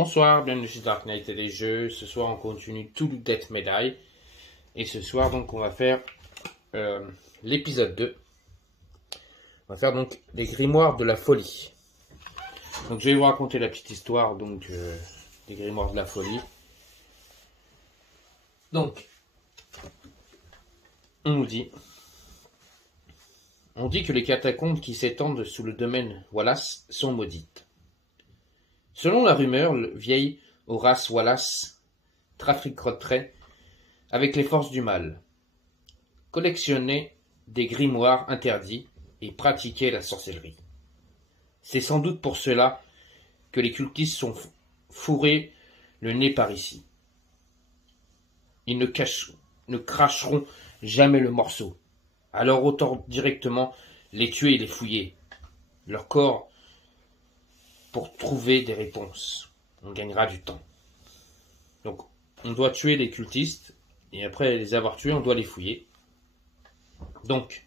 Bonsoir, bienvenue chez Dark Knight et les jeux. Ce soir on continue To Death Medai. Et ce soir donc on va faire l'épisode 2. On va faire donc les grimoires de la folie. Donc je vais vous raconter la petite histoire donc des grimoires de la folie. Donc on dit que les catacombes qui s'étendent sous le domaine Wallace sont maudites. Selon la rumeur, le vieil Horace Wallace traficoterait avec les forces du mal, collectionnait des grimoires interdits et pratiquait la sorcellerie. C'est sans doute pour cela que les cultistes sont fourrés le nez par ici. Ils ne cracheront jamais le morceau. Alors autant directement les tuer et les fouiller. Leur corps pour trouver des réponses. On gagnera du temps. Donc, on doit tuer les cultistes, et après les avoir tués, on doit les fouiller. Donc,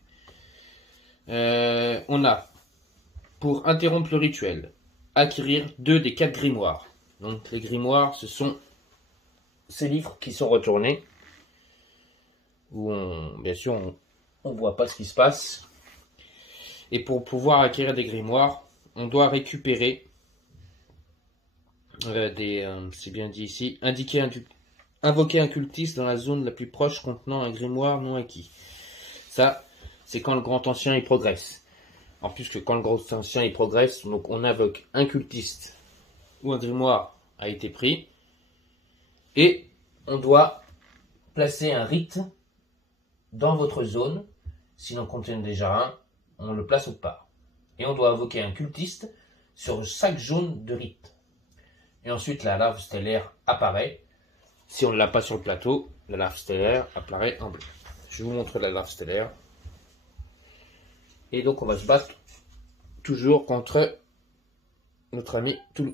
on a, pour interrompre le rituel, acquérir 2 des 4 grimoires. Donc, les grimoires, ce sont ces livres qui sont retournés, où bien sûr, on voit pas ce qui se passe. Et pour pouvoir acquérir des grimoires, on doit récupérer c'est bien dit ici, invoquer un cultiste dans la zone la plus proche contenant un grimoire non acquis. Ça, c'est quand le grand ancien il progresse. En plus que quand le grand ancien il progresse, donc on invoque un cultiste ou un grimoire a été pris et on doit placer un rite dans votre zone. S'il en contient déjà un, on le place autre part. Et on doit invoquer un cultiste sur chaque zone de rite. Et ensuite, la larve stellaire apparaît. Si on ne l'a pas sur le plateau, la larve stellaire apparaît en bleu. Je vais vous montrer la larve stellaire. Et donc, on va se battre toujours contre notre ami Toulouse.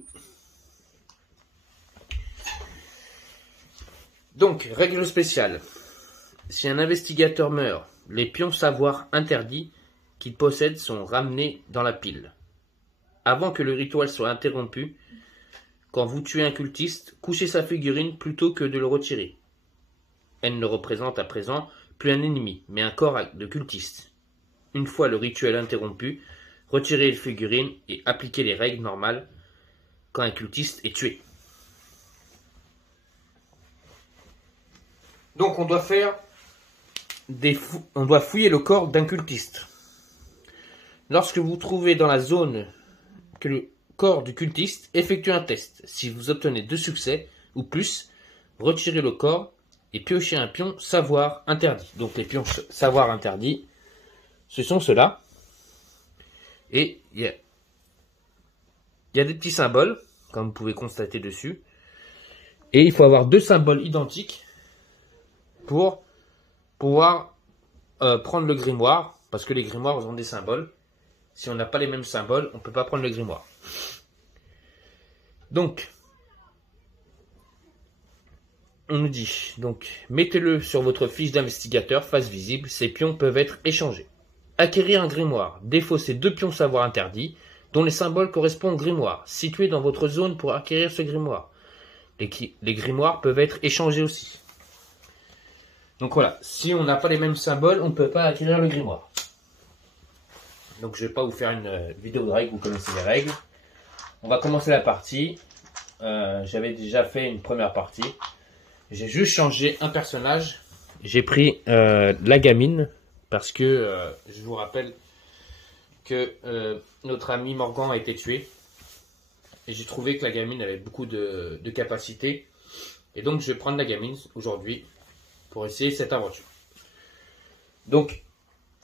Donc, règle spéciale. Si un investigateur meurt, les pions savoir interdits qu'il possède sont ramenés dans la pile. Avant que le rituel soit interrompu, quand vous tuez un cultiste, couchez sa figurine plutôt que de le retirer. Elle ne représente à présent plus un ennemi, mais un corps de cultiste. Une fois le rituel interrompu, retirez les figurines et appliquez les règles normales quand un cultiste est tué. Donc on doit fouiller le corps d'un cultiste. Lorsque vous trouvez dans la zone que le corps du cultiste, effectuez un test. Si vous obtenez 2 succès ou plus, retirez le corps et piochez un pion savoir interdit. Donc les pions savoir interdits, ce sont ceux-là. Et il y a des petits symboles, comme vous pouvez constater dessus. Et il faut avoir 2 symboles identiques pour pouvoir prendre le grimoire, parce que les grimoires ont des symboles. Si on n'a pas les mêmes symboles, on ne peut pas prendre le grimoire. Donc, on nous dit, donc, mettez-le sur votre fiche d'investigateur, face visible, ces pions peuvent être échangés. Acquérir un grimoire, défausser 2 pions savoir interdits, dont les symboles correspondent au grimoire, situés dans votre zone pour acquérir ce grimoire. Les grimoires peuvent être échangés aussi. Donc voilà, si on n'a pas les mêmes symboles, on ne peut pas acquérir le grimoire. Donc je ne vais pas vous faire une vidéo de règles, vous connaissez les règles. On va commencer la partie. J'avais déjà fait une première partie. J'ai juste changé un personnage. J'ai pris la gamine parce que je vous rappelle que notre ami Morgan a été tué. Et j'ai trouvé que la gamine avait beaucoup de capacités. Et donc je vais prendre la gamine aujourd'hui pour essayer cette aventure. Donc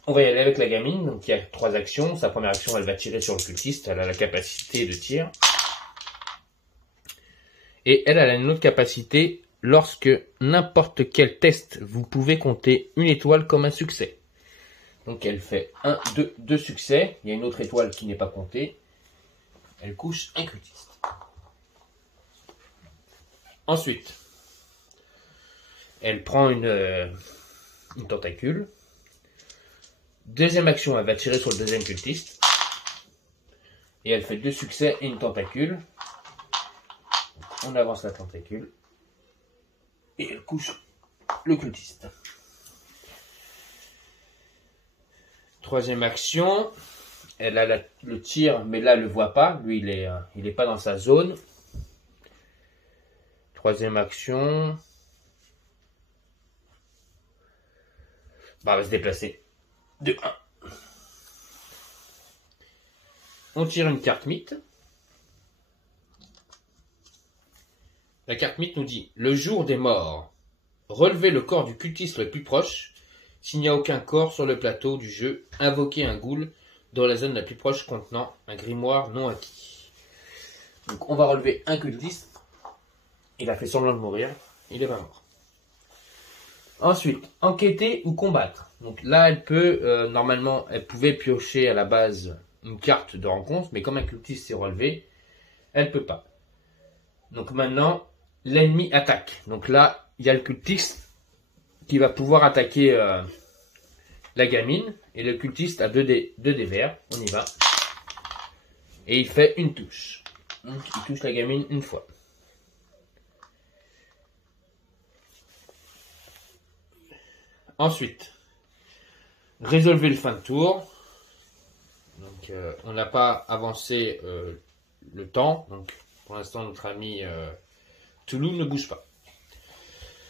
on va y aller avec la gamine. Donc il y a 3 actions. Sa première action, elle va tirer sur le cultiste. Elle a la capacité de tir. Et elle a une autre capacité. Lorsque n'importe quel test, vous pouvez compter une étoile comme un succès. Donc elle fait 1, 2 succès. Il y a une autre étoile qui n'est pas comptée. Elle couche un cultiste. Ensuite, elle prend une tentacule. Deuxième action, elle va tirer sur le deuxième cultiste. Et elle fait 2 succès et une tentacule. On avance la tentacule. Et elle couche le cultiste. Troisième action. Elle a le tir, mais là, elle ne le voit pas. Lui, il est pas dans sa zone. Troisième action. Bah, elle va se déplacer. De 1. On tire une carte mythe. La carte mythe nous dit: le jour des morts, relevez le corps du cultiste le plus proche. S'il n'y a aucun corps sur le plateau du jeu, invoquez un ghoul dans la zone la plus proche contenant un grimoire non acquis. Donc on va relever un cultiste. Il a fait semblant de mourir. Il est pas mort. Ensuite, enquêter ou combattre. Donc là, elle peut, normalement, elle pouvait piocher à la base une carte de rencontre, mais comme un cultiste s'est relevé, elle peut pas. Donc maintenant, l'ennemi attaque. Donc là, il y a le cultiste qui va pouvoir attaquer la gamine, et le cultiste a 2 dés verts. On y va. Et il fait une touche. Donc il touche la gamine une fois. Ensuite, résolvez le fin de tour. Donc, on n'a pas avancé le temps. Donc, pour l'instant, notre ami Toulouse ne bouge pas.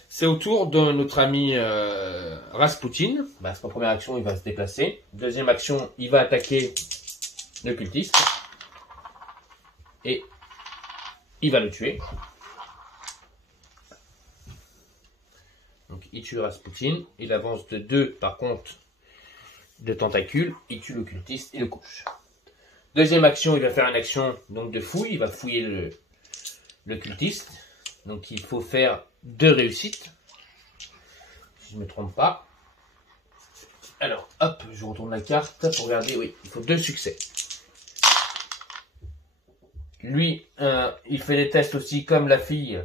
C'est au tour de notre ami Rasputin. Bah, c'est la première action, il va se déplacer. Deuxième action, il va attaquer le cultiste. Et il va le tuer. Donc, il tue Rasputin. Il avance de 2, par contre, de tentacules. Il tue le cultiste. Il le couche. Deuxième action, il va faire une action donc, de fouille. Il va fouiller le cultiste. Donc, il faut faire 2 réussites. Si je ne me trompe pas. Alors, hop, je retourne la carte pour regarder. Oui, il faut 2 succès. Lui, il fait les tests aussi comme la fille.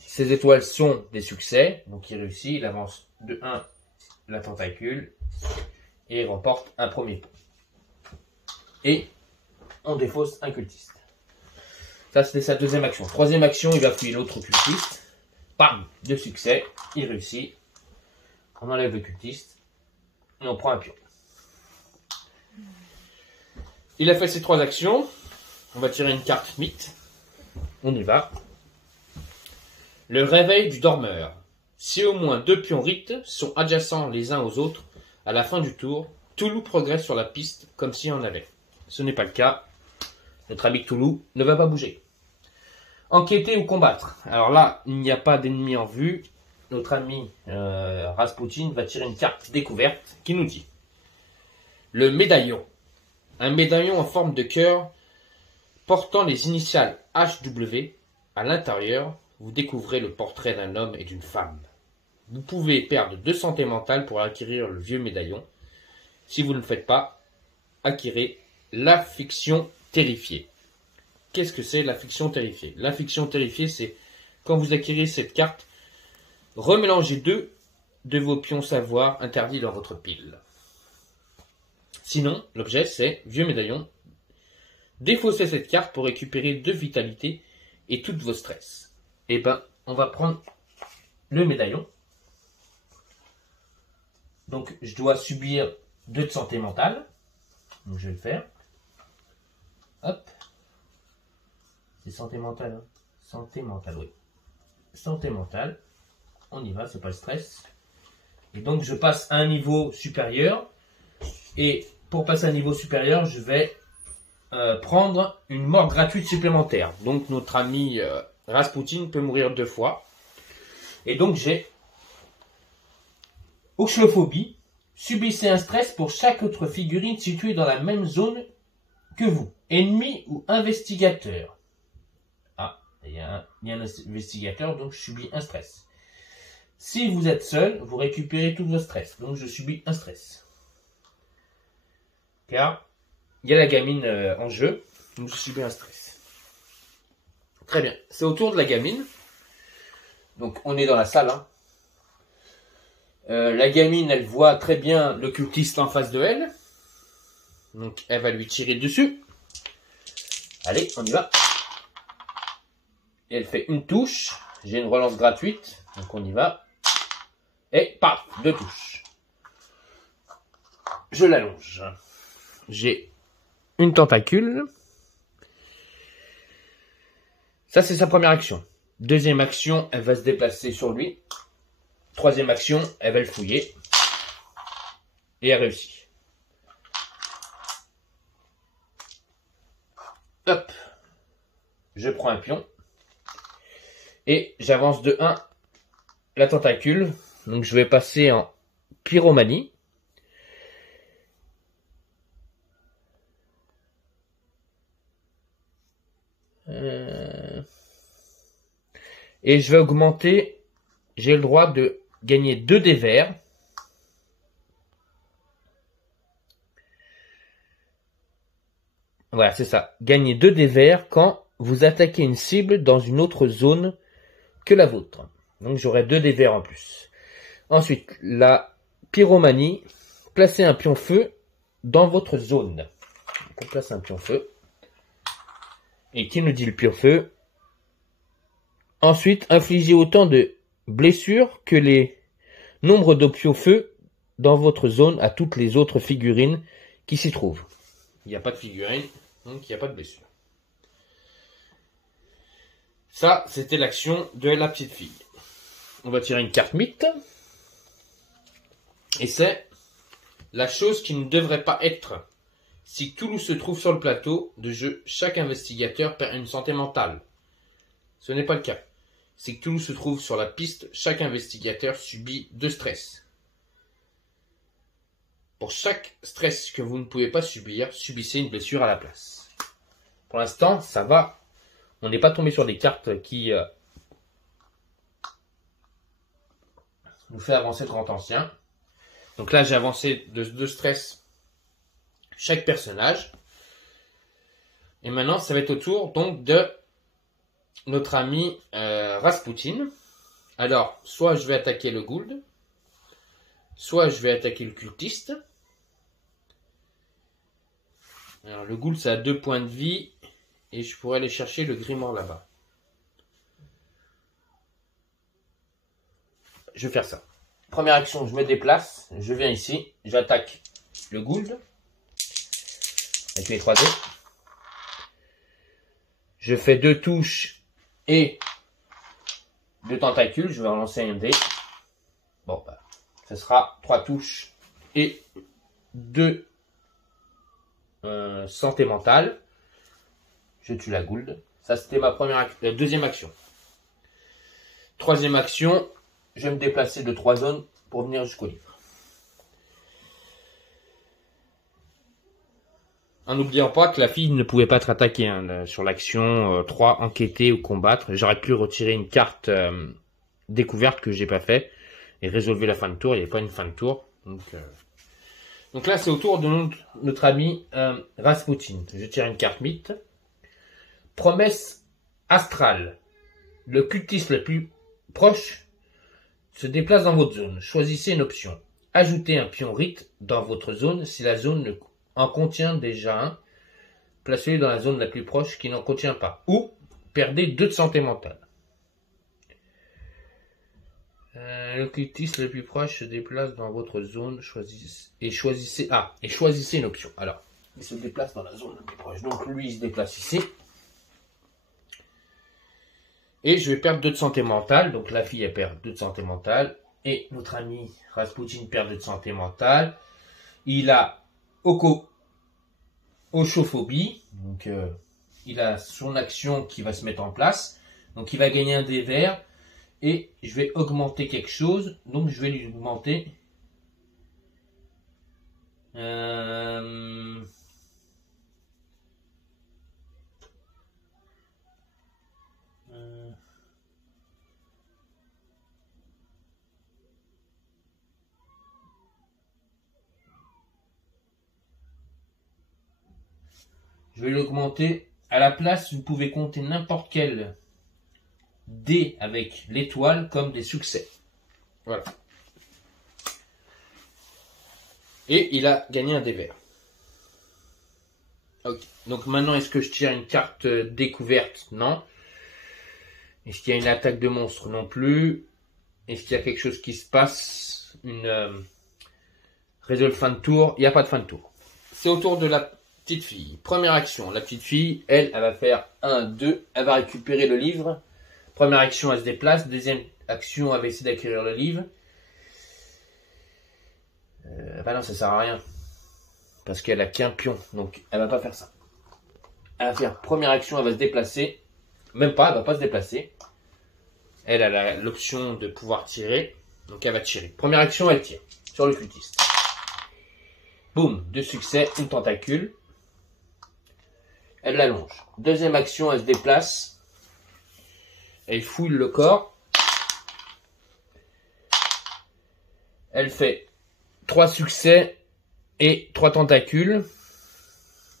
Ses étoiles sont des succès, donc il réussit, il avance de 1 la tentacule et il remporte un premier point. Et on défausse un cultiste. Ça, c'était sa deuxième action. Troisième action, il va fouiller l'autre cultiste. Bam, 2 succès, il réussit. On enlève le cultiste et on prend un pion. Il a fait ses 3 actions. On va tirer une carte mythe. On y va. Le réveil du dormeur. Si au moins 2 pions rites sont adjacents les uns aux autres, à la fin du tour, Toulouse progresse sur la piste comme s'il y en avait. Ce n'est pas le cas. Notre ami Toulouse ne va pas bouger. Enquêter ou combattre. Alors là, il n'y a pas d'ennemi en vue. Notre ami Rasputin va tirer une carte découverte qui nous dit: le médaillon. Un médaillon en forme de cœur portant les initiales HW à l'intérieur. Vous découvrez le portrait d'un homme et d'une femme. Vous pouvez perdre 2 santé mentale pour acquérir le vieux médaillon. Si vous ne le faites pas, acquérez l'affiction terrifiée. Qu'est-ce que c'est l'affiction terrifiée? L'affiction terrifiée, c'est quand vous acquérez cette carte, remélangez 2 de vos pions savoir interdits dans votre pile. Sinon, l'objet c'est vieux médaillon. Défaussez cette carte pour récupérer 2 vitalités et toutes vos stress. Et ben, on va prendre le médaillon. Donc, je dois subir 2 de santé mentale. Donc, je vais le faire. Hop. C'est santé mentale. Hein. Santé mentale, oui. Santé mentale. On y va, c'est pas le stress. Et donc, je passe à un niveau supérieur. Et pour passer à un niveau supérieur, je vais prendre une mort gratuite supplémentaire. Donc, notre ami Rasputin peut mourir 2 fois. Et donc, j'ai Oxlophobie. Subissez un stress pour chaque autre figurine située dans la même zone que vous. Ennemi ou investigateur. Ah, il y a un investigateur, donc je subis un stress. Si vous êtes seul, vous récupérez tous vos stress. Donc, je subis un stress. Car il y a la gamine en jeu, donc je subis un stress. Très bien, c'est au tour de la gamine. Donc on est dans la salle. Hein. La gamine, elle voit très bien le cultiste en face de elle. Donc elle va lui tirer dessus. Allez, on y va. Et elle fait une touche. J'ai une relance gratuite. Donc on y va. Et paf, 2 touches. Je l'allonge. J'ai une tentacule. Ça, c'est sa première action. Deuxième action, elle va se déplacer sur lui. Troisième action, elle va le fouiller. Et elle réussit. Hop. Je prends un pion. Et j'avance de 1 la tentacule. Donc je vais passer en pyromanie. Et je vais augmenter. J'ai le droit de gagner 2 dés verts. Voilà, c'est ça. Gagner 2 dés verts quand vous attaquez une cible dans une autre zone que la vôtre. Donc j'aurai 2 dés verts en plus. Ensuite, la pyromanie. Placez un pion feu dans votre zone. Donc on place un pion feu. Et qui nous dit le pion feu? Ensuite, infligez autant de blessures que les nombres de pions feu dans votre zone à toutes les autres figurines qui s'y trouvent. Il n'y a pas de figurine, donc il n'y a pas de blessure. Ça, c'était l'action de la petite fille. On va tirer une carte mythe. Et c'est la chose qui ne devrait pas être. Si Cthulhu se trouve sur le plateau de jeu, chaque investigateur perd une santé mentale. Ce n'est pas le cas. Si Cthulhu se trouve sur la piste, chaque investigateur subit 2 stress. Pour chaque stress que vous ne pouvez pas subir, subissez une blessure à la place. Pour l'instant, ça va. On n'est pas tombé sur des cartes qui nous fait avancer le grand ancien. Donc là, j'ai avancé de 2 stress chaque personnage. Et maintenant, ça va être au tour donc de notre ami Rasputin. Alors, soit je vais attaquer le Gould, soit je vais attaquer le cultiste. Alors, le Gould, ça a 2 points de vie. Et je pourrais aller chercher le grimoire là-bas. Je vais faire ça. Première action, je me déplace. Je viens ici. J'attaque le Gould. Avec les 3 dés. Je fais 2 touches et 2 tentacules. Je vais relancer un dé. Bon, bah, ce sera 3 touches et 2 santé mentale. Je tue la Gould. Ça, c'était ma deuxième action. Troisième action, je vais me déplacer de 3 zones pour venir jusqu'au livre. En n'oubliant pas que la fille ne pouvait pas être attaquée sur l'action 3, enquêter ou combattre. J'aurais pu retirer une carte découverte que j'ai pas fait et résolver la fin de tour. Il n'y avait pas une fin de tour. Donc là, c'est au tour de notre ami Rasputin. Je tire une carte mythe. Promesse astrale. Le cultiste le plus proche se déplace dans votre zone. Choisissez une option. Ajoutez un pion rite dans votre zone si la zone en contient déjà un. Placez-le dans la zone la plus proche qui n'en contient pas. Ou perdez 2 de santé mentale. Le cultiste le plus proche se déplace dans votre zone. Choisissez une option. Alors, il se déplace dans la zone la plus proche. Donc lui, il se déplace ici. Et je vais perdre 2 de santé mentale. Donc la fille, elle perd 2 de santé mentale. Et notre ami Rasputin perd 2 de santé mentale. Il a Ochophobie. Donc il a son action qui va se mettre en place. Donc il va gagner un dé vert. Et je vais augmenter quelque chose. Donc je vais lui augmenter. Je vais l'augmenter. À la place, vous pouvez compter n'importe quel dé avec l'étoile comme des succès. Voilà. Et il a gagné un dé vert. Ok. Donc maintenant, est-ce que je tire une carte découverte? Non. Est-ce qu'il y a une attaque de monstre? Non plus. Est-ce qu'il y a quelque chose qui se passe? Une résolve fin de tour? Il n'y a pas de fin de tour. C'est au tour de la petite fille. Première action. La petite fille, elle va faire 1, 2. Elle va récupérer le livre. Première action, elle se déplace. Deuxième action, elle va essayer d'acquérir le livre. Bah non, ça sert à rien. Parce qu'elle a qu'un pion. Donc, elle va pas faire ça. Elle va faire première action, elle va se déplacer. Même pas, elle va pas se déplacer. Elle a l'option de pouvoir tirer. Donc, elle va tirer. Première action, elle tire sur le cultiste. Boum, 2 succès, une tentacule. Elle l'allonge. Deuxième action, elle se déplace. Elle fouille le corps. Elle fait 3 succès et 3 tentacules.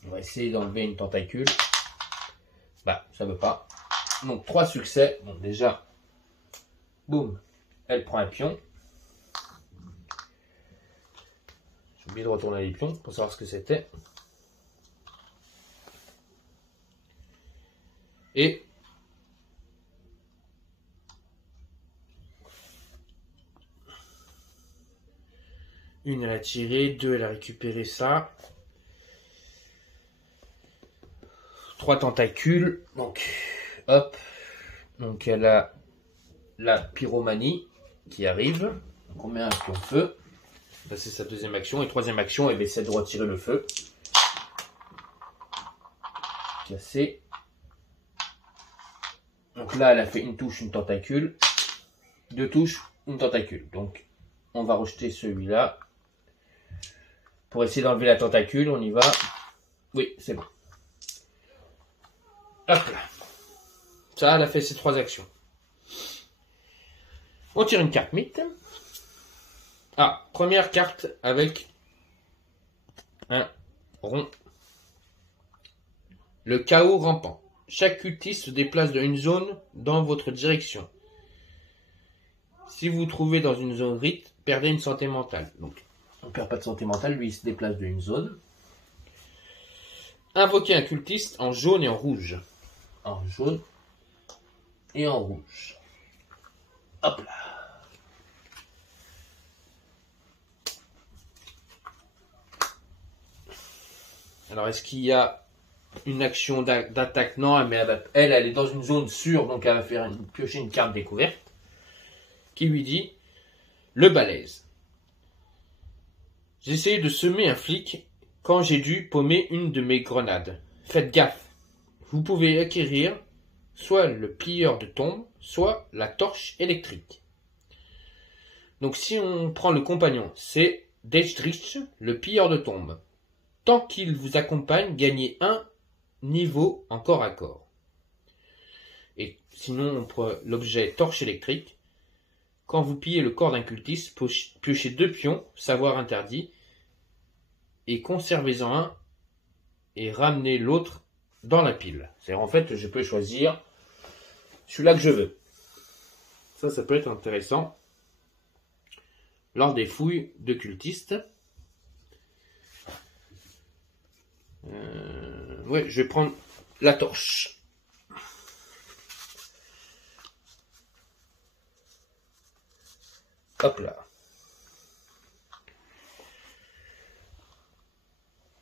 On va essayer d'enlever une tentacule. Bah, ça veut pas. Donc 3 succès. Bon, déjà, boum, elle prend un pion. J'ai oublié de retourner les pions pour savoir ce que c'était. Et une, elle a tiré. 2, elle a récupéré ça. 3 tentacules. Donc, hop. Donc, elle a la pyromanie qui arrive. Donc, on met un pion feu. Là, c'est sa deuxième action. Et troisième action, elle essaie de retirer le feu. Cassé. Donc là, elle a fait une touche, une tentacule. 2 touches, une tentacule. Donc, on va rejeter celui-là. Pour essayer d'enlever la tentacule, on y va. Oui, c'est bon. Hop là. Ça, elle a fait ses 3 actions. On tire une carte mythe. Ah, première carte avec un rond. Le chaos rampant. Chaque cultiste se déplace dans une zone dans votre direction. Si vous vous trouvez dans une zone rite, perdez une santé mentale. Donc, on ne perd pas de santé mentale, lui il se déplace d'une zone. Invoquez un cultiste en jaune et en rouge. En jaune et en rouge. Hop là. Alors, est-ce qu'il y a une action d'attaque? Non, mais elle est dans une zone sûre, donc elle va faire piocher une carte découverte qui lui dit le balèze. J'ai essayé de semer un flic quand j'ai dû paumer une de mes grenades. Faites gaffe. Vous pouvez acquérir soit le plieur de tombe, soit la torche électrique. Donc si on prend le compagnon, c'est Dietrich, le plieur de tombe. Tant qu'il vous accompagne, gagnez un niveau en corps à corps. Et sinon, on prend l'objet torche électrique. Quand vous pillez le corps d'un cultiste, piochez 2 pions, savoir interdit, et conservez-en un et ramenez l'autre dans la pile. C'est-à-dire, en fait, je peux choisir celui-là que je veux. Ça peut être intéressant lors des fouilles de cultistes. Ouais, je vais prendre la torche. Hop là.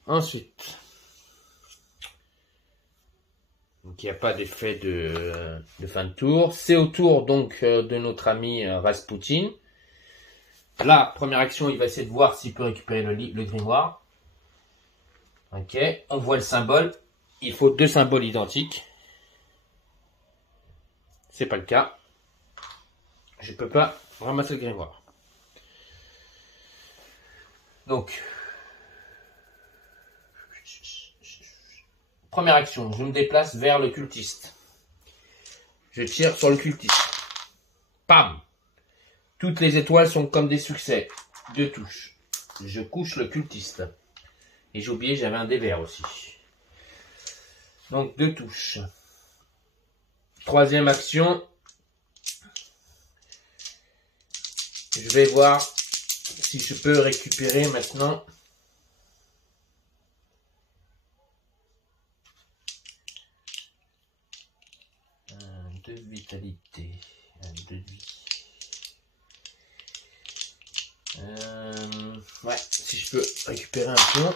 Ensuite, donc il n'y a pas d'effet de fin de tour. C'est au tour donc de notre ami Rasputin. Là, première action, il va essayer de voir s'il peut récupérer le grimoire. Ok, on voit le symbole. Il faut 2 symboles identiques. C'est pas le cas. Je peux pas ramasser le grimoire. Donc, première action, je me déplace vers le cultiste. Je tire sur le cultiste. Pam! Toutes les étoiles sont comme des succès. 2 touches. Je couche le cultiste. Et j'ai oublié, j'avais un dé vert aussi. Donc 2 touches. Troisième action. Je vais voir si je peux récupérer maintenant. De vitalité. Ouais, si je peux récupérer un pion.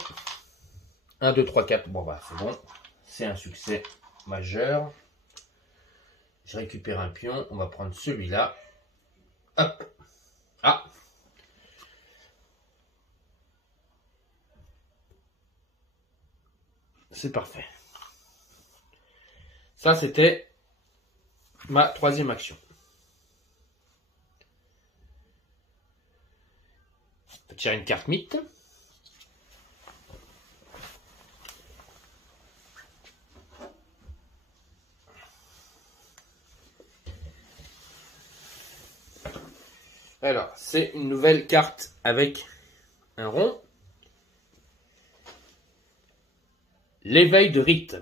1, 2, 3, 4. Bon, bah, c'est bon. C'est un succès majeur. Je récupère un pion. On va prendre celui-là. Hop. Ah. C'est parfait. Ça, c'était ma troisième action. Je peux tirer une carte mythe. Alors, c'est une nouvelle carte avec un rond. L'éveil de rite.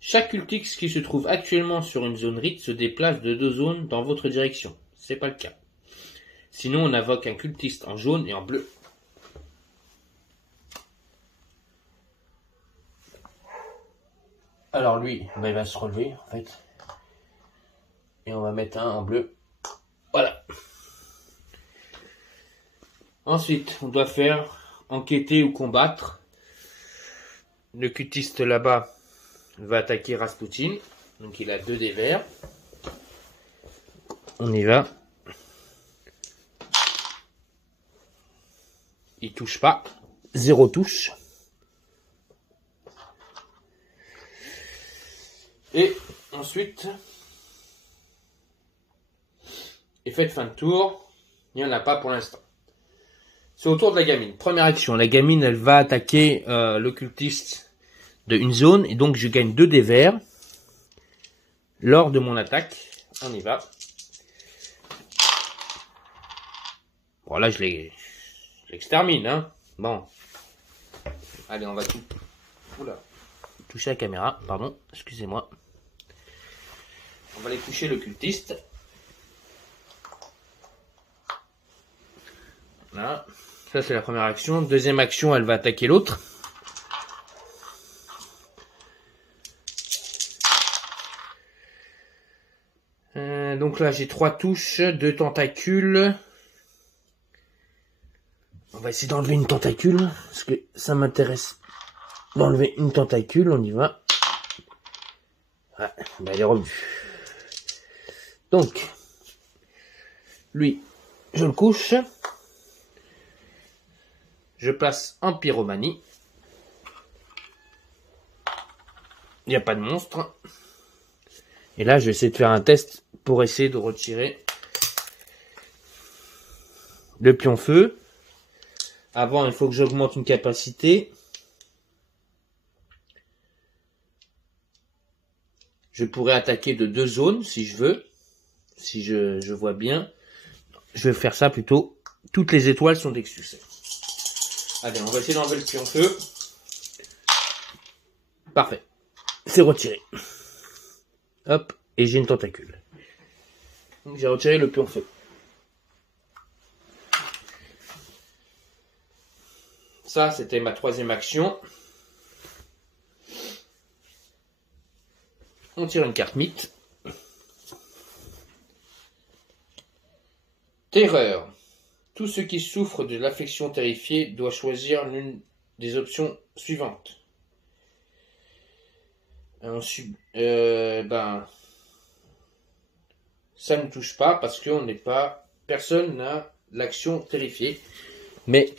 Chaque cultiste qui se trouve actuellement sur une zone rite se déplace de 2 zones dans votre direction. C'est pas le cas. Sinon, on invoque un cultiste en jaune et en bleu. Alors lui, ben, il va se relever en fait. Et on va mettre un en bleu. Voilà. Ensuite, on doit faire enquêter ou combattre. Le cultiste là-bas va attaquer Rasputin. Donc il a 2 dés verts. On y va. Il touche pas. 0 touche. Et ensuite, effet de fin de tour. Il n'y en a pas pour l'instant. C'est au tour de la gamine. Première action. La gamine, elle va attaquer l'occultiste de une zone. Et donc, je gagne 2 dés verts lors de mon attaque. On y va. Bon, là, je l'extermine. Hein. Bon. Allez, on va tout. Oula. Toucher la caméra. Pardon. Excusez-moi. On va aller toucher l'occultiste. Voilà. Ça, c'est la première action. Deuxième action, elle va attaquer l'autre. Donc là, j'ai 3 touches, 2 tentacules. On va essayer d'enlever une tentacule, parce que ça m'intéresse d'enlever une tentacule. On y va. Ouais, bah, elle est revue. Donc, lui, je le couche. Je passe en pyromanie. Il n'y a pas de monstre. Et là, je vais essayer de faire un test pour essayer de retirer le pion feu. Avant, il faut que j'augmente une capacité. Je pourrais attaquer de 2 zones si je veux. Si je vois bien. Je vais faire ça plutôt. Toutes les étoiles sont des succès. Allez, on va essayer d'enlever le pion feu. Parfait. C'est retiré. Hop, et j'ai une tentacule. Donc j'ai retiré le pion feu. Ça, c'était ma troisième action. On tire une carte mythe. Terreur. Tout ce qui souffre de l'affection terrifiée doit choisir l'une des options suivantes. Ensuite, ça ne touche pas parce qu'on n'est pas, personne n'a l'action terrifiée. Mais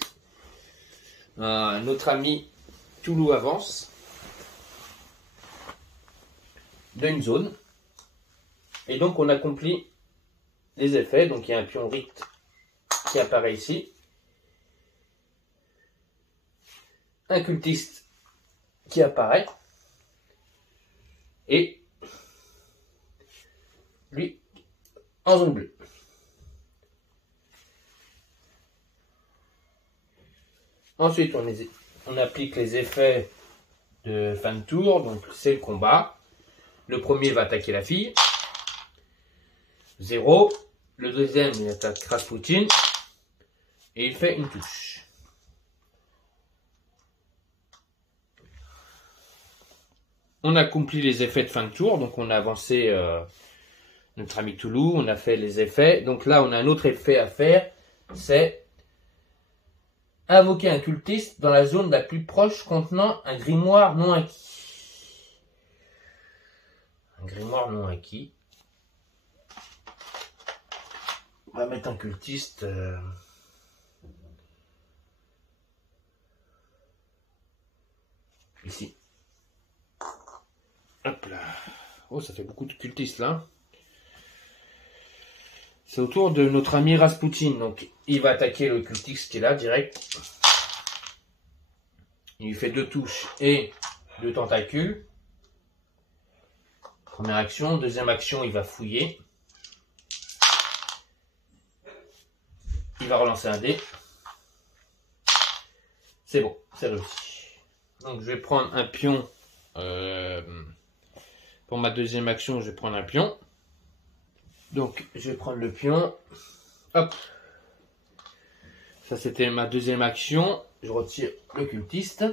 notre ami Toulou avance d'une zone et donc on accomplit les effets. Donc il y a un pion rite qui apparaît ici, un cultiste qui apparaît et lui en zone bleue. Ensuite, on applique les effets de fin de tour, donc c'est le combat. Le premier va attaquer la fille. 0. Le deuxième, il attaque Rasputin. Et il fait une touche. On accomplit les effets de fin de tour, donc on a avancé notre ami Toulou, on a fait les effets. Donc là, on a un autre effet à faire, c'est Invoquer un cultiste dans la zone la plus proche contenant un grimoire non acquis. Un grimoire non acquis. On va mettre un cultiste. Ici. Hop là. Oh, ça fait beaucoup de cultistes là. C'est au tour de notre ami Rasputin. Donc, il va attaquer le cultiste qui est là, direct. Il lui fait 2 touches et 2 tentacules. Première action. Deuxième action, il va fouiller. Il va relancer un dé. C'est bon, c'est réussi. Donc, je vais prendre un pion. Pour ma deuxième action, je vais prendre un pion. Donc, je vais prendre le pion. Hop. Ça, c'était ma deuxième action. Je retire le cultiste.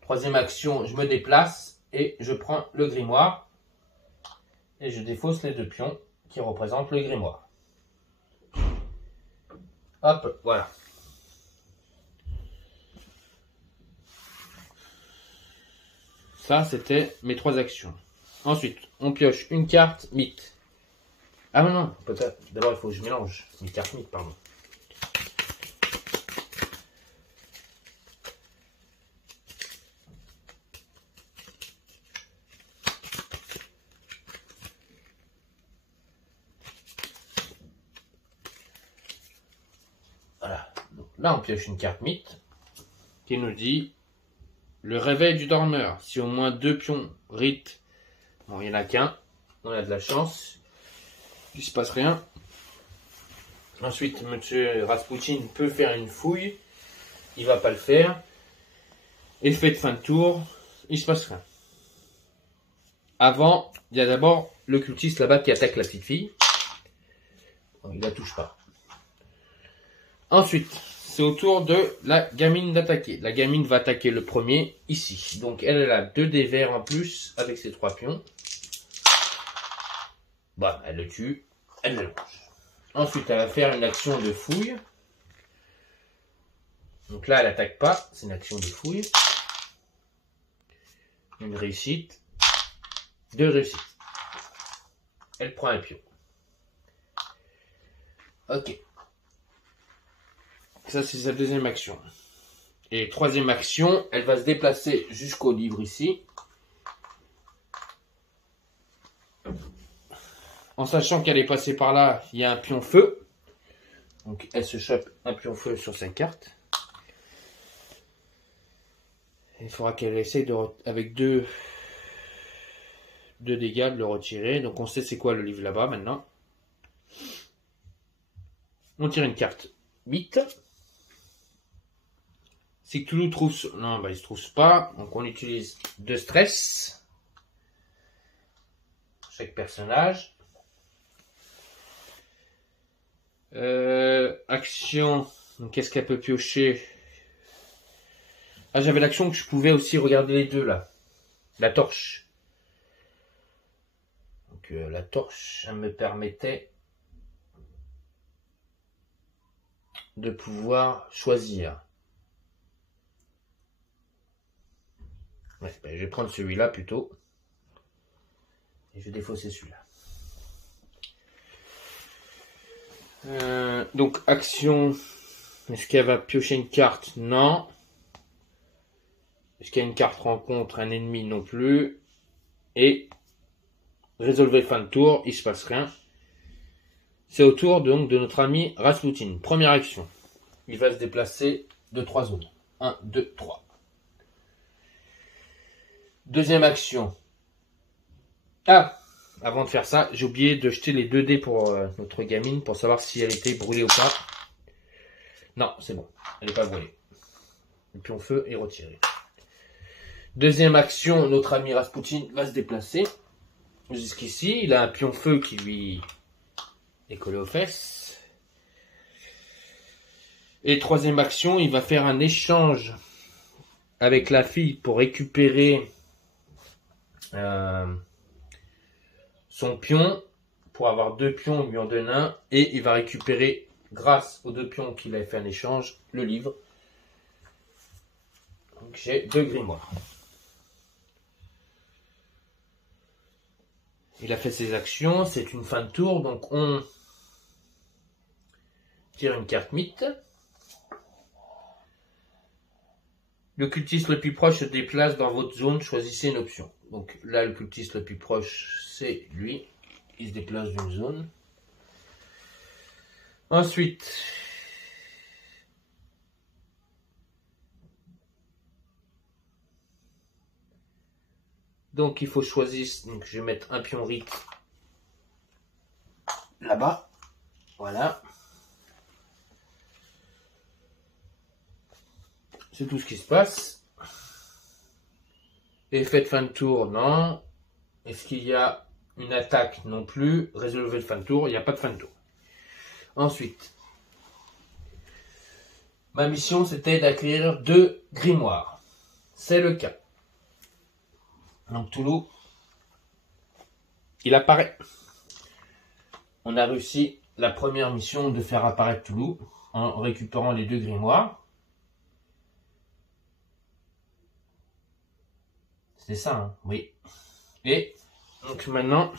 Troisième action, je me déplace et je prends le grimoire. Et je défausse les 2 pions qui représentent le grimoire. Hop, voilà. Ça, c'était mes 3 actions. Ensuite, on pioche une carte mythe. Ah non, peut-être. D'abord, il faut que je mélange mes cartes mythes, pardon. Voilà. Donc là, on pioche une carte mythe qui nous dit le réveil du dormeur. Si au moins 2 pions ritent, bon, il n'y en a qu'un, on a de la chance. Il ne se passe rien. Ensuite, monsieur Rasputin peut faire une fouille. Il ne va pas le faire. Effet de fin de tour. Il ne se passe rien. Avant, il y a d'abord le cultiste là-bas qui attaque la petite fille. Bon, il ne la touche pas. Ensuite, c'est au tour de la gamine d'attaquer. La gamine va attaquer le premier ici. Donc, elle a 2 dés verts en plus avec ses 3 pions. Bon, elle le tue, elle le mange. Ensuite, elle va faire une action de fouille. Donc là, elle n'attaque pas, c'est une action de fouille. Une réussite. 2 réussites. Elle prend un pion. Ok. Ça, c'est sa deuxième action. Et troisième action, elle va se déplacer jusqu'au livre ici. En sachant qu'elle est passée par là, il y a un pion feu. Donc elle se chope un pion feu sur sa carte. Il faudra qu'elle essaye de, avec 2 dégâts de le retirer. Donc on sait c'est quoi le livre là-bas maintenant. On tire une carte 8. Si Cthulhu trouve... Non, bah, il se trouve pas. Donc on utilise 2 stress. Chaque personnage. Action. Qu'est-ce qu'elle peut piocher? Ah, j'avais l'action que je pouvais aussi regarder les 2 là. La torche. Donc la torche, elle me permettait de pouvoir choisir. Ouais, ben, je vais prendre celui-là plutôt. Et je vais défausser celui-là. Donc action, est-ce qu'elle va piocher une carte? Non. Est-ce qu'il y a une carte rencontre un ennemi? Non plus. Et résolver fin de tour, il se passe rien. C'est au tour donc de notre ami Rasputin. Première action, il va se déplacer de 3 zones. 1, 2, 3. Deuxième action. Ah, avant de faire ça, j'ai oublié de jeter les 2 dés pour notre gamine pour savoir si elle était brûlée ou pas. Non, c'est bon. Elle n'est pas brûlée. Le pion feu est retiré. Deuxième action, notre ami Rasputin va se déplacer jusqu'ici. Il a un pion feu qui lui est collé aux fesses. Et troisième action, il va faire un échange avec la fille pour récupérer son pion. Pour avoir 2 pions, il lui en donne un. Et il va récupérer grâce aux 2 pions qu'il avait fait en échange, le livre. Donc j'ai 2 grimoires. Il a fait ses actions, c'est une fin de tour, donc on tire une carte mythe. Le cultiste le plus proche se déplace dans votre zone, choisissez une option. Donc là, le cultiste le plus proche, c'est lui. Il se déplace d'une zone. Ensuite, donc il faut choisir, donc je vais mettre un pion rite là-bas. Voilà. C'est tout ce qui se passe. Effet de fin de tour, non. Est-ce qu'il y a une attaque? Non plus. Résolvez le fin de tour, il n'y a pas de fin de tour. Ensuite, ma mission c'était d'acquérir 2 grimoires. C'est le cas. Donc Toulouse, il apparaît. On a réussi la première mission de faire apparaître Toulouse en récupérant les 2 grimoires. C'est ça, hein? Oui. Et donc maintenant,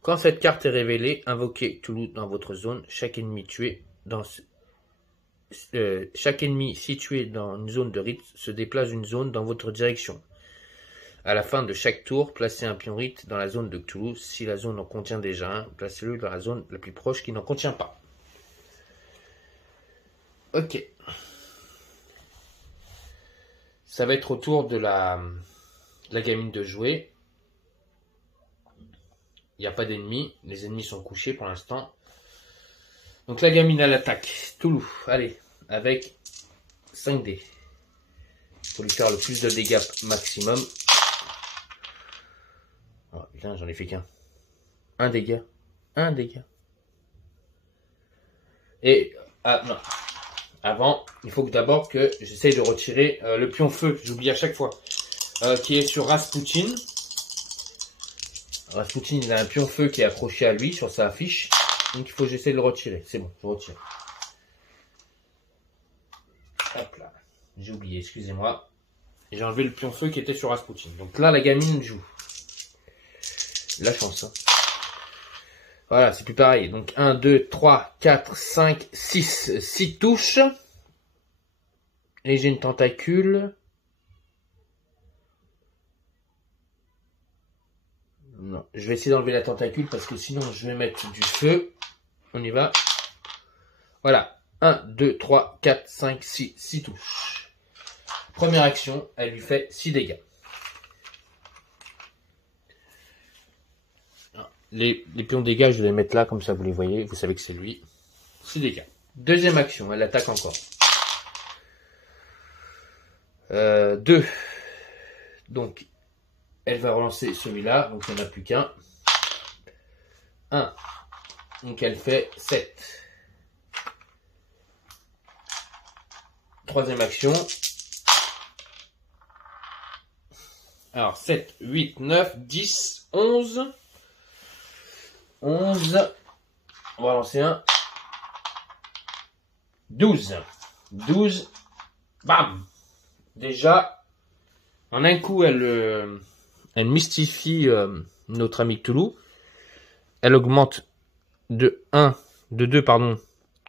quand cette carte est révélée, invoquez Toulouse dans votre zone. Chaque ennemi tué dans chaque ennemi situé dans une zone de rite se déplace d'une zone dans votre direction. À la fin de chaque tour, placez un pion rite dans la zone de Cthulhu. Si la zone en contient déjà un, placez-le dans la zone la plus proche qui n'en contient pas. Ok. Ça va être au tour de la gamine de jouer. Il n'y a pas d'ennemis. Les ennemis sont couchés pour l'instant. Donc la gamine à l'attaque. Toulouse, allez, avec 5 dés. Il faut lui faire le plus de dégâts maximum. Oh putain, j'en ai fait qu'un. Un dégât. Un dégât. Et, non. Avant, il faut que d'abord que j'essaye de retirer le pion feu, j'oublie à chaque fois, qui est sur Rasputin. Rasputin, il a un pion feu qui est accroché à lui sur sa fiche. Donc il faut que j'essaie de le retirer. C'est bon, je retire. Hop là. J'ai oublié, excusez-moi. J'ai enlevé le pion feu qui était sur Rasputin. Donc là, la gamine joue. La chance. Hein. Voilà, c'est plus pareil. Donc 1, 2, 3, 4, 5, 6. 6 touches. Et j'ai une tentacule. Non, je vais essayer d'enlever la tentacule parce que sinon je vais mettre du feu. On y va. Voilà. 1, 2, 3, 4, 5, 6. 6 touches. Première action, elle lui fait 6 dégâts. Les pions de dégâts, je vais les mettre là, comme ça vous les voyez. Vous savez que c'est lui. 6 dégâts. Deuxième action, elle attaque encore. 2. Donc, elle va relancer celui-là. Donc, il n'y en a plus qu'un. 1. Donc, elle fait 7. Troisième action. Alors, 7, 8, 9, 10, 11. 11. On va lancer un. 12. 12. Bam! Déjà, en un coup, elle mystifie notre ami Cthulhu. Elle augmente de 2, pardon,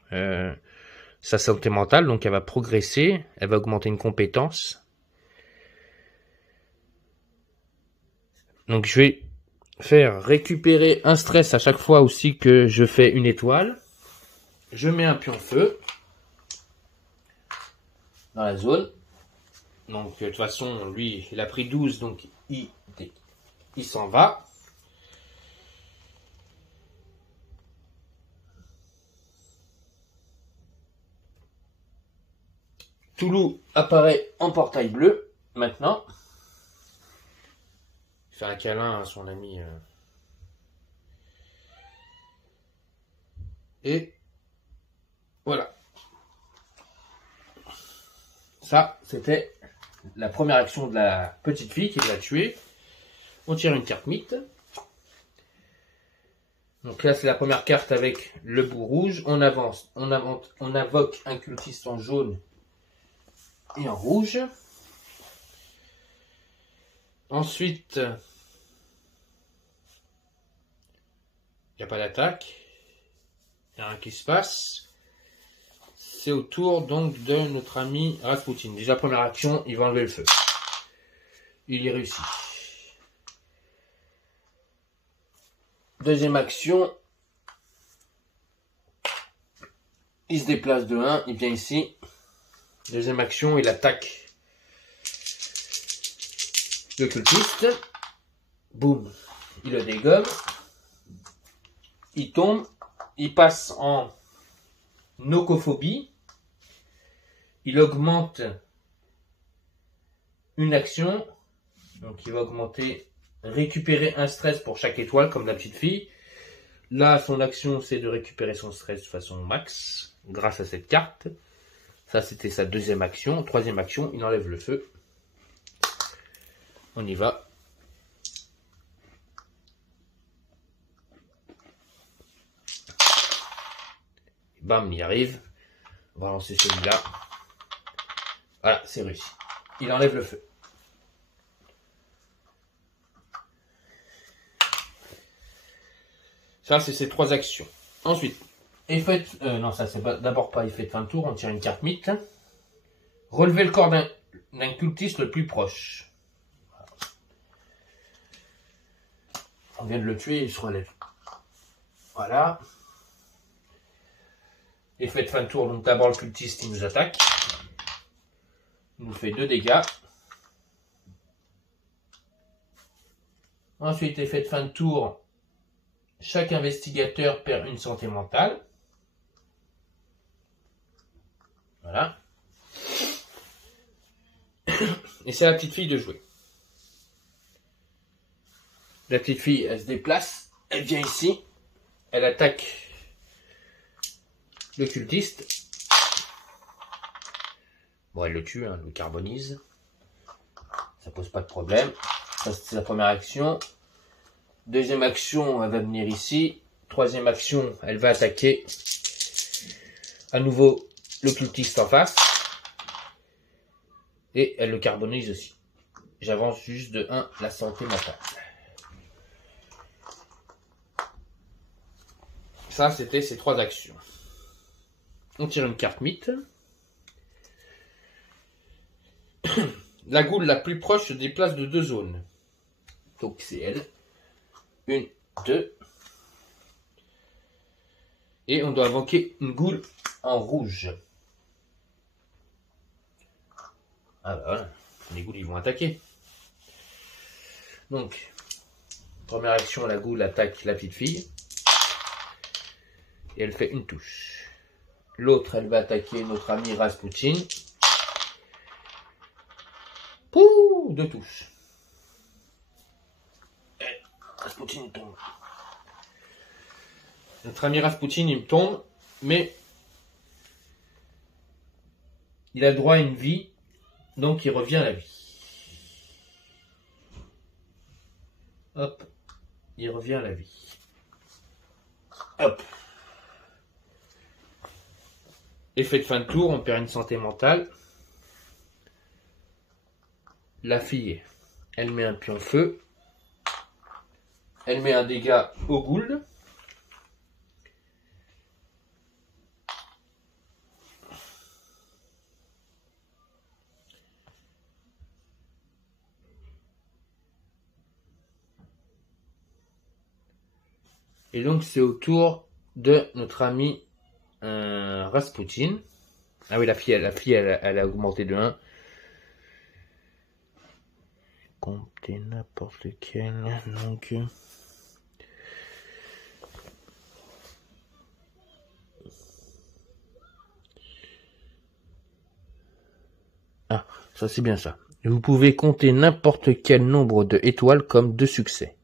sa santé mentale. Donc, elle va progresser. Elle va augmenter une compétence. Donc, je vais faire récupérer un stress à chaque fois aussi que je fais une étoile. Je mets un pion feu dans la zone. Donc, de toute façon, lui, il a pris 12, donc il s'en va. Toulouse apparaît en portail bleu, maintenant. Il fait un câlin à son ami. Et voilà. Ça, c'était la première action de la petite fille qui l'a tué. On tire une carte mythe. Donc là, c'est la première carte avec le bout rouge. On avance, on invoque un cultiste en jaune et en rouge. Ensuite, il n'y a pas d'attaque. Il n'y a rien qui se passe. C'est au tour donc de notre ami Rasputin. Déjà, première action, il va enlever le feu. Il y réussit. Deuxième action, il se déplace de 1, il vient ici. Deuxième action, il attaque le cultiste. Boum, il le dégomme. Il tombe, il passe en nocophobie. Il augmente une action. Donc il va augmenter, récupérer un stress pour chaque étoile, comme la petite fille. Là, son action, c'est de récupérer son stress de façon max, grâce à cette carte. Ça, c'était sa deuxième action. Troisième action, il enlève le feu. On y va. Bam, il y arrive. On va lancer celui-là. Voilà, c'est réussi. Il enlève le feu. Ça, c'est ces trois actions. Ensuite, effet... non, ça, c'est d'abord pas effet de fin de tour. On tire une carte mythe. Relever le corps d'un cultiste le plus proche. On vient de le tuer, il se relève. Voilà. Effet de fin de tour, donc d'abord le cultiste, il nous attaque. Il nous fait 2 dégâts. Ensuite, effet de fin de tour, chaque investigateur perd une santé mentale. Voilà. Et c'est à la petite fille de jouer. La petite fille, elle se déplace, elle vient ici, elle attaque le cultiste. Bon, elle le tue, hein, elle le carbonise. Ça pose pas de problème. Ça, c'est sa première action. Deuxième action, elle va venir ici. Troisième action, elle va attaquer à nouveau le cultiste en face. Et elle le carbonise aussi. J'avance juste de 1 la santé mentale. Ça, c'était ces 3 actions. On tire une carte mythe. La goule la plus proche se déplace de 2 zones. Donc c'est elle. 1, 2. Et on doit invoquer une goule en rouge. Ah bah voilà, les goules ils vont attaquer. Donc, première action, la goule attaque la petite fille. Et elle fait une touche. L'autre, elle va attaquer notre ami Rasputin. Pouh, 2 touches. Et Rasputin tombe. Notre ami Rasputin, il tombe, mais il a droit à une vie, donc il revient à la vie. Hop, il revient à la vie. Hop. Effet de fin de tour, on perd une santé mentale. La fille, elle met un pion feu. Elle met un dégât au goule. Et donc c'est au tour de notre ami Rasputin. Ah oui, la fille elle a augmenté de 1. Comptez n'importe lequel. Donc ah, ça c'est bien ça. Vous pouvez compter n'importe quel nombre de étoiles comme de succès.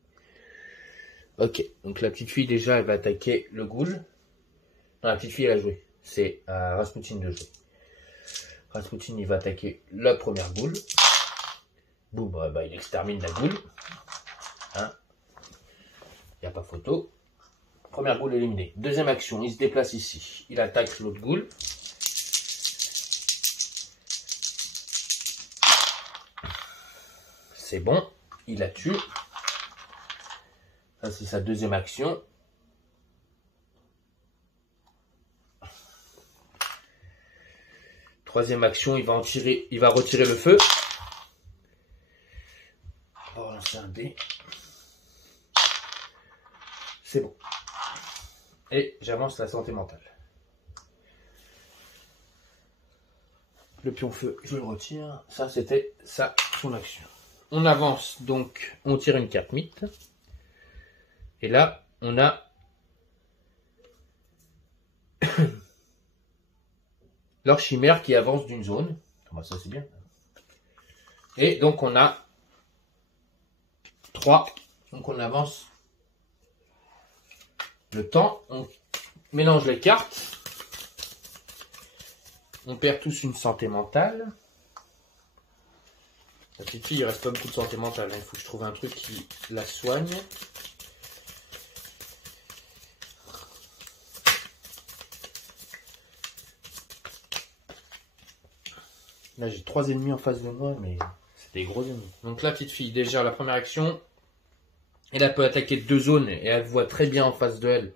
Ok, donc la petite fille déjà elle va attaquer le ghoul. Non, la petite fille elle a joué. C'est à Rasputin de jouer. Rasputin il va attaquer la première goule. Boum, bah, il extermine la goule. Hein, il n'y a pas photo. Première goule éliminée. Deuxième action, il se déplace ici. Il attaque l'autre goule. C'est bon, il la tue. Ça, c'est sa deuxième action. Troisième action, il va retirer le feu. On va lancer un dé. C'est bon. Et j'avance la santé mentale. Le pion feu, je le retire. Ça, c'était son action. On avance, donc on tire une carte mythe. Et là, on a leur chimère qui avance d'une zone. Ça, c'est bien. Et donc, on a 3. Donc, on avance le temps. On mélange les cartes. On perd tous une santé mentale. La petite fille, il reste pas beaucoup de santé mentale. Il faut que je trouve un truc qui la soigne. Là, j'ai 3 ennemis en face de moi, mais c'est des gros ennemis. Donc la petite fille, déjà, la première action, elle peut attaquer 2 zones et elle voit très bien en face de elle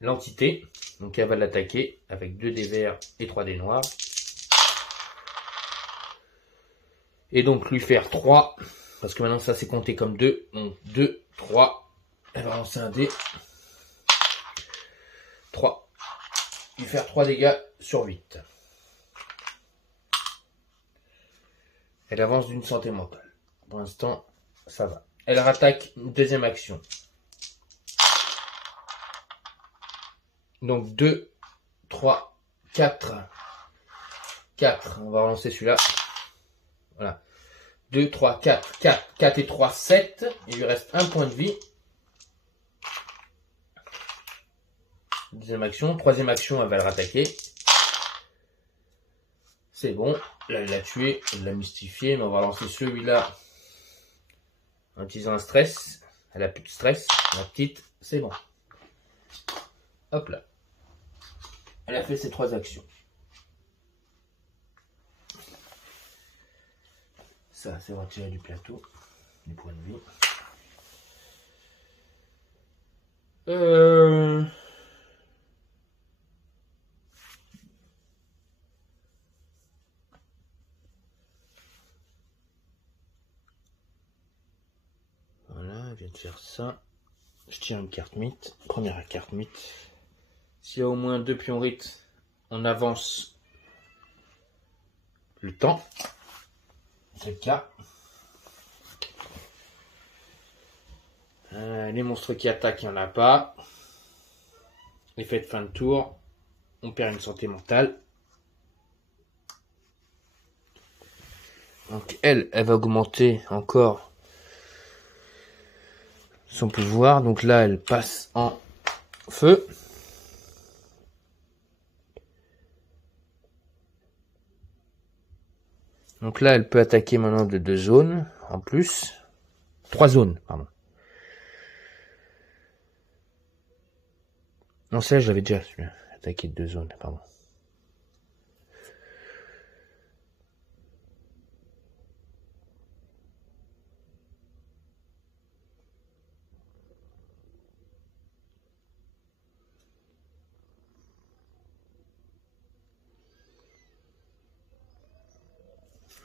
l'entité. Donc elle va l'attaquer avec 2 dés verts et 3 dés noirs. Et donc lui faire 3, parce que maintenant ça c'est compté comme 2. Donc 2, 3, elle va lancer un dé. 3. Lui faire 3 dégâts sur 8. Elle avance d'une santé mentale. Pour l'instant, ça va. Elle rattaque une deuxième action. Donc 2, 3, 4. 4. On va relancer celui-là. Voilà. 2, 3, 4. 4. 4 et 3, 7. Il lui reste un point de vie. Deuxième action. Troisième action, elle va le rattaquer. C'est bon. Là, elle l'a tué. Elle l'a mystifié. Mais on va lancer celui-là en utilisant un stress. Elle a plus de stress. La petite, c'est bon. Hop là. Elle a fait ses 3 actions. Ça, c'est retiré du plateau. Du point de vie. Voilà, elle vient de faire ça. Je tire une carte mythe. Première carte mythe. S'il y a au moins 2 pions rites, on avance le temps. C'est le cas. Les monstres qui attaquent, il n'y en a pas. Effet de fin de tour. On perd une santé mentale. Donc elle va augmenter encore son pouvoir. Donc là, elle passe en feu. Donc là, elle peut attaquer maintenant de 2 zones en plus. 3 zones, pardon. Non, celle-là, j'avais déjà attaqué de 2 zones, pardon.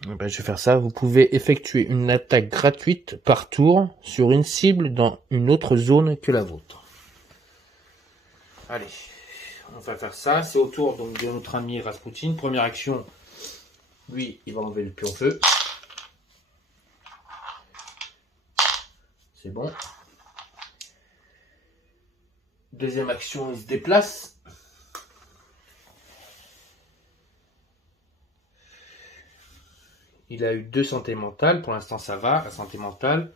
Ben, je vais faire ça. Vous pouvez effectuer une attaque gratuite par tour sur une cible dans une autre zone que la vôtre. Allez, on va faire ça. C'est au tour donc, de notre ami Rasputin. Première action, lui, il va enlever le pion feu. C'est bon. Deuxième action, il se déplace. Il a eu 2 santé mentale. Pour l'instant, ça va, la santé mentale.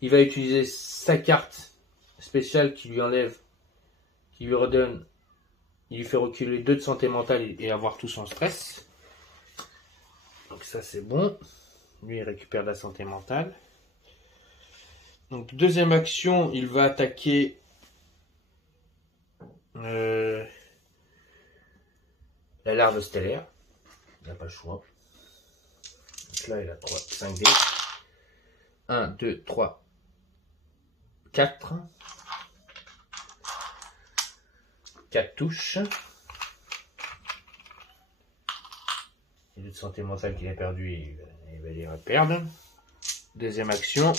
Il va utiliser sa carte spéciale qui lui enlève, qui lui redonne, il lui fait reculer 2 de santé mentale et avoir tout son stress. Donc ça, c'est bon. Lui, il récupère de la santé mentale. Donc, deuxième action, il va attaquer la larve stellaire. Il n'a pas le choix. Donc là, il a 5 dés. 1, 2, 3, 4. 4 touches. Et de santé mentale qu'il a perdu, il va les perdre. Deuxième action.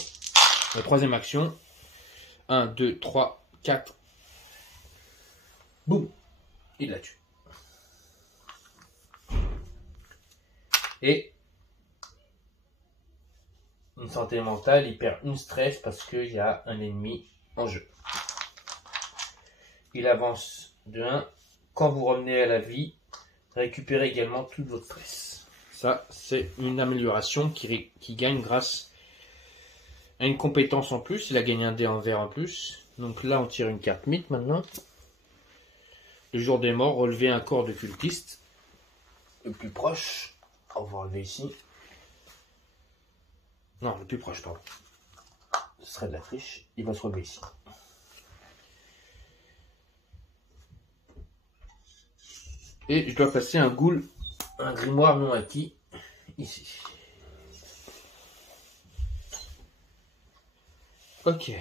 Troisième action. 1, 2, 3, 4. Boum. Il la tue. Et une santé mentale, il perd une stress parce qu'il y a un ennemi en jeu. Il avance de 1. Quand vous revenez à la vie, récupérez également tout votre stress. Ça, c'est une amélioration qui gagne grâce à une compétence en plus. Il a gagné un dé en vert en plus. Donc là, on tire une carte mythe maintenant. Le jour des morts, relevez un corps de cultiste. Le plus proche. On va enlever ici. Non, le plus proche, pardon. Ce serait de la triche. Il va se relever ici. Et je dois passer un ghoul, un grimoire non acquis, ici. Ok.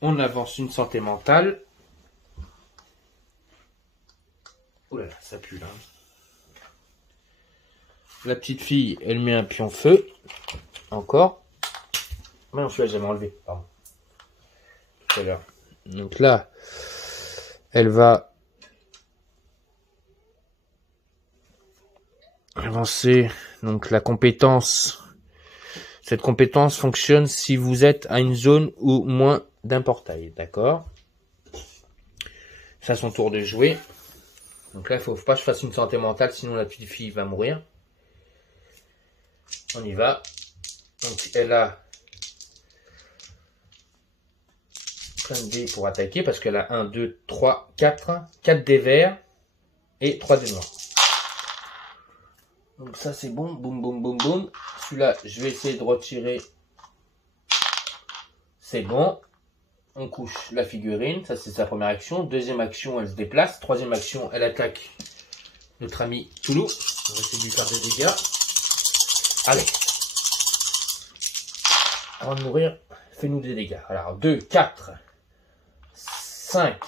On avance une santé mentale. Ouh là là, ça pue là. La petite fille, elle met un pion feu. Encore. Mais non, celui-là, j'ai jamais enlevé. Pardon. Tout à l'heure. Donc là, elle va avancer. Donc la compétence. Cette compétence fonctionne si vous êtes à une zone ou moins d'un portail. D'accord. C'est à son tour de jouer. Donc là, il ne faut pas que je fasse une santé mentale, sinon la petite fille va mourir. On y va. Donc elle a plein de dés pour attaquer parce qu'elle a 1, 2, 3, 4. 4 dés verts et 3 dés noirs. Donc ça c'est bon. Boum, boum, boum, boum. Celui-là, je vais essayer de retirer. C'est bon. On couche la figurine. Ça c'est sa première action. Deuxième action, elle se déplace. Troisième action, elle attaque notre ami Toulou. On va essayer de lui faire des dégâts. Allez. Avant de mourir, fais-nous des dégâts. Alors 2, 4, 5,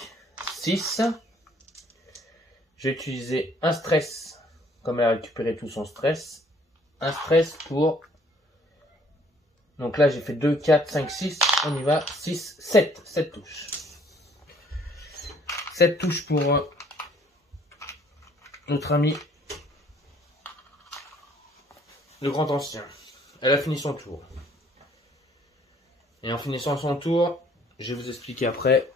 6. Je vais utiliser un stress. Comme elle a récupéré tout son stress. Un stress pour... Donc là, j'ai fait 2, 4, 5, 6. On y va. 6, 7. 7 touches. 7 touches pour notre ami le grand ancien. Elle a fini son tour. Et en finissant son tour, je vais vous expliquer après,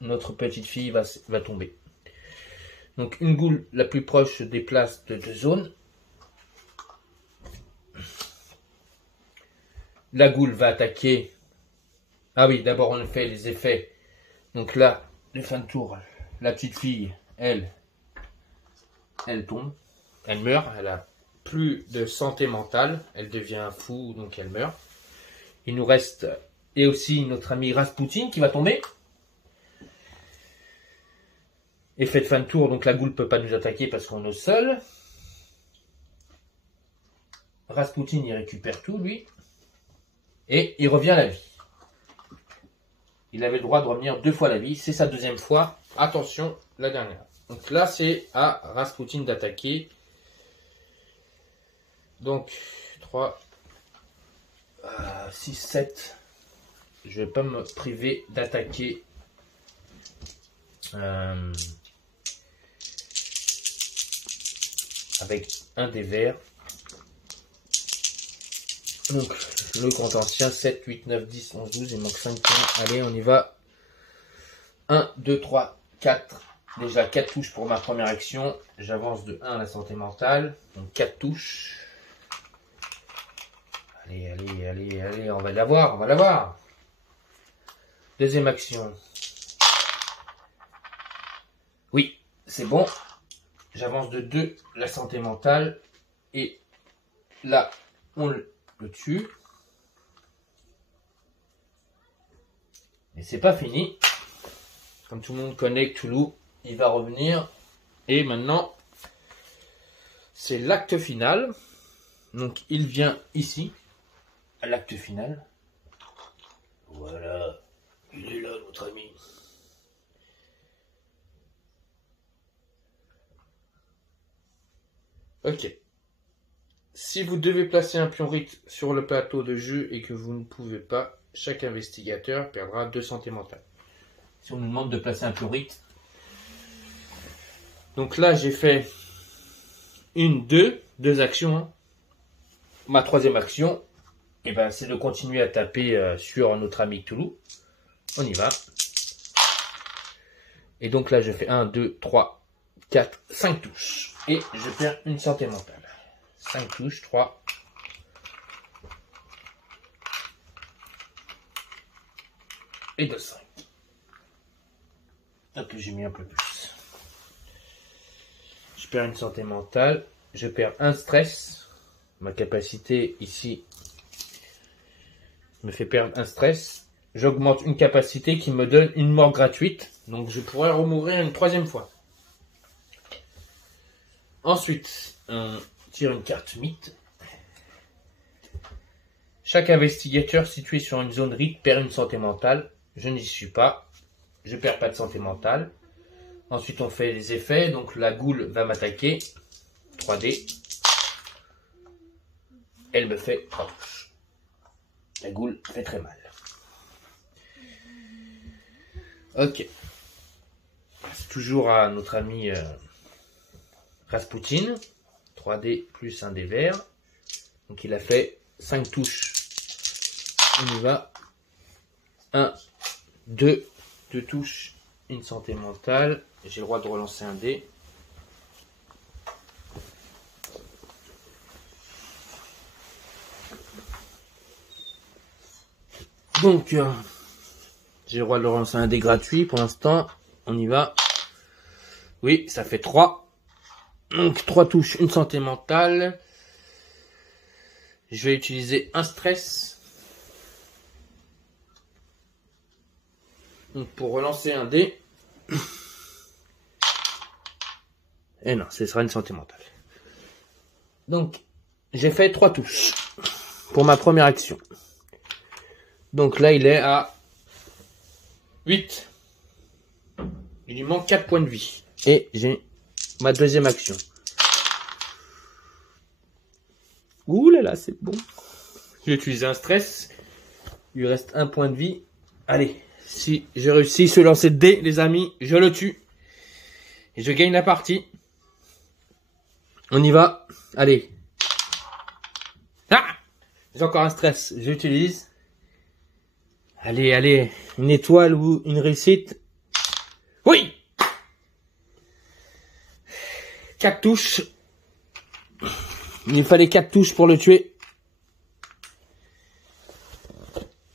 notre petite fille va tomber. Donc une goule la plus proche se déplace de 2 zones. La goule va attaquer. Ah oui, d'abord on fait les effets. Donc là, de fin de tour, la petite fille, elle tombe. Elle meurt, elle a plus de santé mentale. Elle devient fou, donc elle meurt. Il nous reste... Et aussi notre ami Rasputin qui va tomber. Effet de fin de tour, donc la goule ne peut pas nous attaquer parce qu'on est seul. Rasputin, il récupère tout, lui. Et il revient à la vie. Il avait le droit de revenir 2 fois à la vie. C'est sa deuxième fois. Attention, la dernière. Donc là, c'est à Rasputin d'attaquer. Donc, 3, 6, 7... Je ne vais pas me priver d'attaquer avec un des verts. Donc, le grand ancien, 7, 8, 9, 10, 11, 12, il manque 5 points. Allez, on y va. 1, 2, 3, 4. Déjà 4 touches pour ma première action. J'avance de 1 à la santé mentale. Donc 4 touches. Allez, allez, allez, allez, on va l'avoir, on va l'avoir. Deuxième action. Oui, c'est bon. J'avance de 2 la santé mentale. Et là, on le tue. Mais c'est pas fini. Comme tout le monde connaît Cthulhu, il va revenir. Et maintenant, c'est l'acte final. Donc il vient ici, à l'acte final. Voilà, il est là notre ami. Ok. Si vous devez placer un pion rite sur le plateau de jeu et que vous ne pouvez pas, chaque investigateur perdra 2 santé mentale. Si on nous demande de placer un pion rite. Donc là, j'ai fait deux actions. Hein. Ma troisième action, eh ben, c'est de continuer à taper sur notre ami Cthulhu. On y va. Et donc là, je fais 1, 2, 3, 4, 5 touches. Et je perds une santé mentale. 5 touches, 3. Et de 5. Hop, j'ai mis un peu plus. Je perds une santé mentale. Je perds un stress. Ma capacité ici me fait perdre un stress. J'augmente une capacité qui me donne une mort gratuite. Donc je pourrais remourir une troisième fois. Ensuite, on tire une carte mythe. Chaque investigateur situé sur une zone rite perd une santé mentale. Je n'y suis pas. Je perds pas de santé mentale. Ensuite, on fait les effets. Donc la goule va m'attaquer. 3D. Elle me fait 3 touches. La goule fait très mal. Ok. C'est toujours à notre ami Rasputin. 3D plus un dé vert. Donc il a fait 5 touches. On y va. 1, 2, 2 touches, une santé mentale. J'ai le droit de relancer un dé. Donc, j'ai le droit de relancer un dé gratuit pour l'instant. On y va. Oui, ça fait 3. Donc, 3 touches, une santé mentale. Je vais utiliser un stress. Donc, pour relancer un dé. Et non, ce sera une santé mentale. Donc, j'ai fait 3 touches pour ma première action. Donc là, il est à 8. Il lui manque 4 points de vie. Et j'ai ma deuxième action. Ouh là là, c'est bon. J'ai utilisé un stress. Il lui reste 1 point de vie. Allez, si j'ai réussi ce lancer de dés, les amis, je le tue. Et je gagne la partie. On y va. Allez. Ah! J'ai encore un stress. J'utilise. Allez, allez. Une étoile ou une réussite. Oui! 4 touches. Il fallait 4 touches pour le tuer.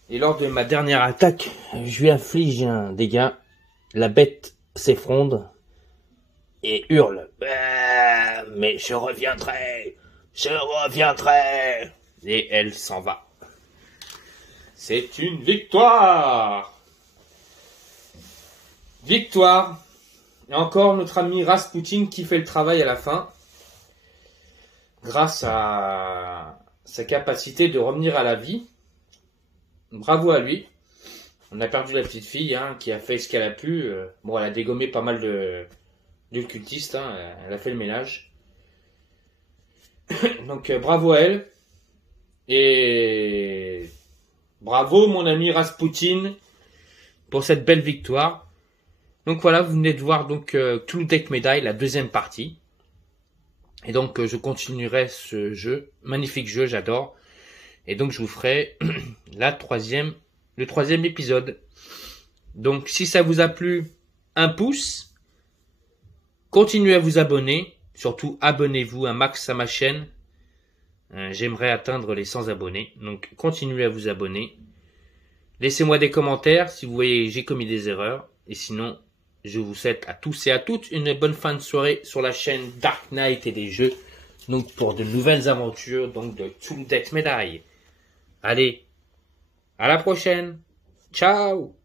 Et lors de ma dernière attaque, je lui inflige un dégât. La bête s'effondre et hurle. Mais je reviendrai. Je reviendrai. Et elle s'en va. C'est une victoire. Victoire. Et encore notre ami Rasputin qui fait le travail à la fin. Grâce à sa capacité de revenir à la vie. Bravo à lui. On a perdu la petite fille qui a fait ce qu'elle a pu. Bon, elle a dégommé pas mal de cultistes. Elle a fait le ménage. Donc bravo à elle. Et bravo mon ami Rasputin pour cette belle victoire. Donc voilà, vous venez de voir donc Cthulhu Deck Médaille, la deuxième partie. Et donc je continuerai ce jeu, magnifique jeu, j'adore. Et donc je vous ferai le troisième épisode. Donc si ça vous a plu, un pouce. Continuez à vous abonner. Surtout abonnez-vous un max à ma chaîne. J'aimerais atteindre les 100 abonnés. Donc continuez à vous abonner. Laissez-moi des commentaires si vous voyez j'ai commis des erreurs. Et sinon, je vous souhaite à tous et à toutes une bonne fin de soirée sur la chaîne Dark Knight et des jeux. Donc pour de nouvelles aventures donc de Cthulhu Deck Médaille. Allez, à la prochaine. Ciao.